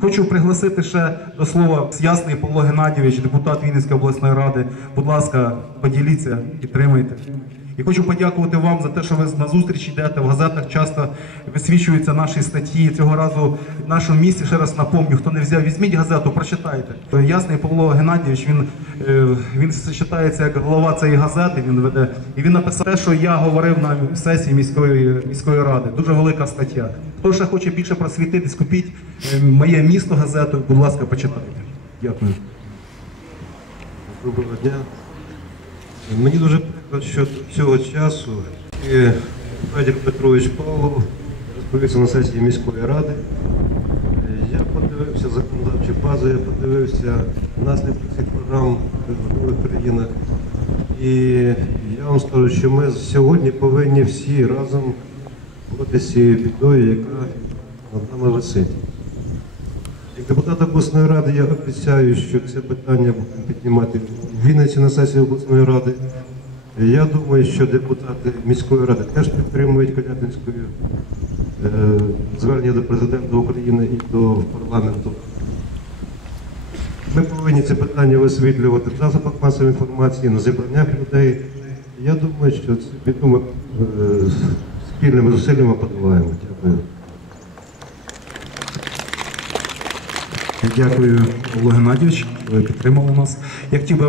Хочу пригласити ще до слова Ясний Павло Геннадійович, депутат Вінницької обласної ради. Будь ласка, поділіться, підтримайте. І хочу подякувати вам за те, що ви на зустріч йдете. В газетах часто висвічуються наші статті. Цього разу в нашому місті ще раз напомню, хто не взяв, візьміть газету, прочитайте. Ясний Павло Геннадійович, він, е, він вважається як голова цієї газети. Він веде. І він написав те, що я говорив на сесії міської міської ради. Дуже велика стаття. Хто ще хоче більше просвітитись, купіть е, моє місто газету. Будь ласка, почитайте. Дякую. Доброго дня. Мені дуже прикро, що цього часу Федір Петрович Павлов розповівся на сесії міської ради. Я подивився законодавчу базу, я подивився наслідки цих програм в других країнах. І я вам скажу, що ми сьогодні повинні всі разом боротися з цією бідою, яка над нами висить. Депутат обласної ради я обіцяю, що це питання будемо піднімати в Вінниці на сесії обласної ради. Я думаю, що депутати міської ради теж підтримують Конятинської е, звернення до президента України і до парламенту. Ми повинні це питання висвітлювати в засобах масової інформації, на зібраннях людей. Я думаю, що це біду ми е, спільними зусиллями подолаємо. Дякую. Дякую, Павло Геннадійович. Ви підтримали нас. Я хотів би